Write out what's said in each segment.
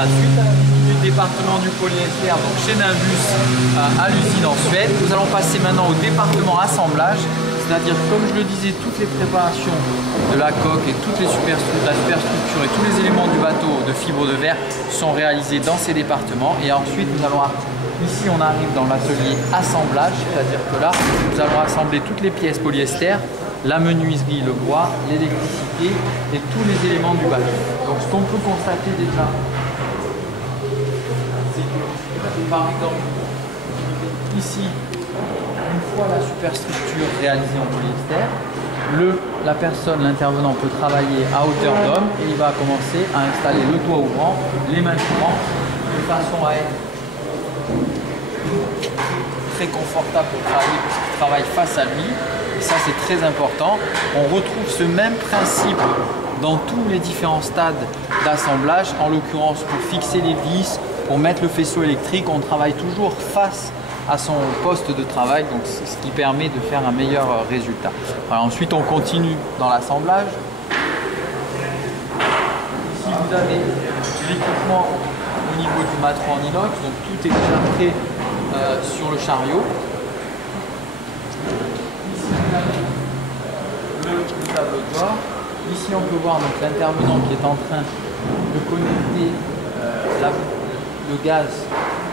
Voilà, suite à la visite du département du polyester, donc chez Nimbus à l'usine en Suède, nous allons passer maintenant au département assemblage, c'est-à-dire, comme je le disais, toutes les préparations de la coque et toutes les la superstructure et tous les éléments du bateau de fibre de verre sont réalisés dans ces départements. Et ensuite, nous allons, ici on arrive dans l'atelier assemblage, c'est-à-dire que là, nous allons assembler toutes les pièces polyester, la menuiserie, le bois, l'électricité et tous les éléments du bateau. Donc ce qu'on peut constater déjà, c'est que par exemple, ici, une fois la superstructure réalisée en polyester, la personne, l'intervenant peut travailler à hauteur d'homme et il va commencer à installer le toit ouvrant, les maintenants, de façon à être très confortable pour travailler parce qu'il travaille face à lui. Et ça, c'est très important. On retrouve ce même principe dans tous les différents stades d'assemblage. En l'occurrence, pour fixer les vis, pour mettre le faisceau électrique, on travaille toujours face à son poste de travail, donc ce qui permet de faire un meilleur résultat. Alors, ensuite, on continue dans l'assemblage. Ici, vous avez l'équipement au niveau du matron en inox, donc tout est déjà prêt sur le chariot. Ici, vous avez le tableau de bord. Ici, on peut voir l'intervenant qui est en train de connecter le gaz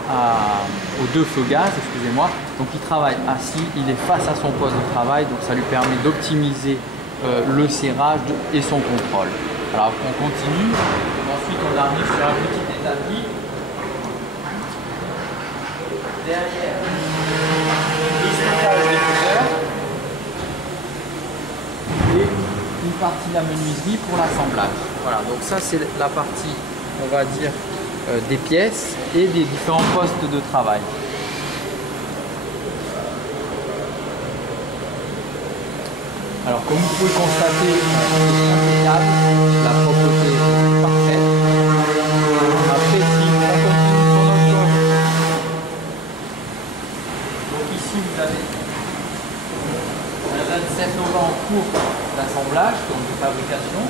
aux deux feux gaz, excusez-moi. Donc il travaille assis, il est face à son poste de travail, donc ça lui permet d'optimiser le serrage et son contrôle. Alors on continue, ensuite on arrive sur un petit établi. Derrière, le stockage des moteurs et une partie de la menuiserie pour l'assemblage. Voilà, donc ça c'est la partie, on va dire, des pièces et des différents postes de travail. Alors comme vous pouvez constater, c'est impeccable, la propreté est parfaite. Après, si on continue sur notre coque, donc ici vous avez un 27 novembre en cours d'assemblage, donc de fabrication.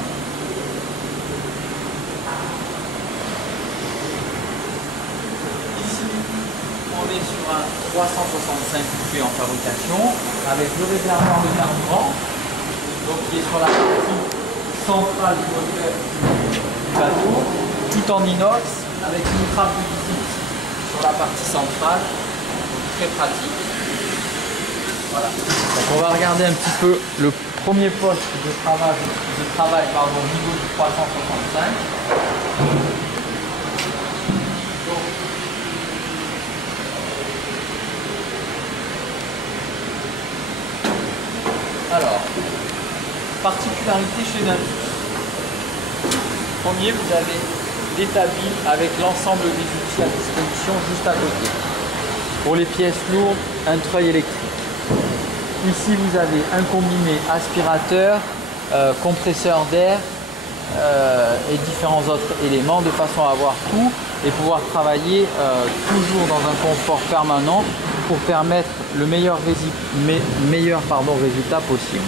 On est sur un 365 coupé en fabrication avec le réservoir de carburant, donc qui est sur la partie centrale du moteur du bateau, tout en inox avec une trappe de visite sur la partie centrale, donc très pratique. Voilà. Donc on va regarder un petit peu le premier poste de travail au niveau du 365. Alors, particularité chez Nimbus. Premier, vous avez l'établi avec l'ensemble des outils à disposition juste à côté. Pour les pièces lourdes, un treuil électrique. Ici, vous avez un combiné aspirateur, compresseur d'air et différents autres éléments de façon à avoir tout et pouvoir travailler toujours dans un confort permanent pour permettre le meilleur résultat possible.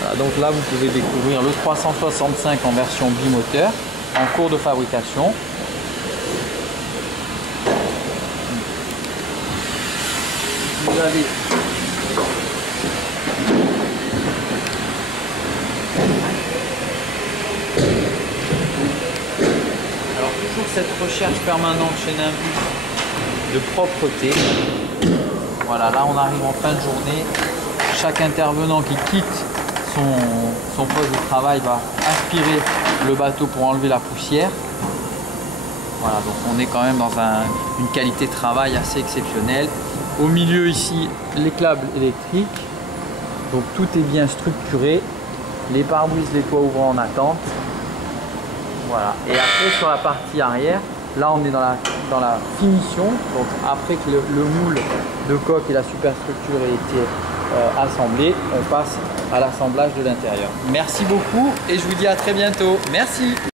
Voilà, donc là, vous pouvez découvrir le 365 en version bimoteur en cours de fabrication. Vous avez alors toujours cette recherche permanente chez Nimbus de propreté. Voilà, là on arrive en fin de journée. Chaque intervenant qui quitte son poste de travail va aspirer le bateau pour enlever la poussière. Voilà, donc on est quand même dans une qualité de travail assez exceptionnelle. Au milieu ici, les câbles électriques. Donc tout est bien structuré. Les pare-brises, les toits ouvrants en attente. Voilà. Et après sur la partie arrière, là on est dans la finition. Donc après que le moule de coque et la superstructure aient été assemblés, on passe à l'assemblage de l'intérieur. Merci beaucoup et je vous dis à très bientôt. Merci.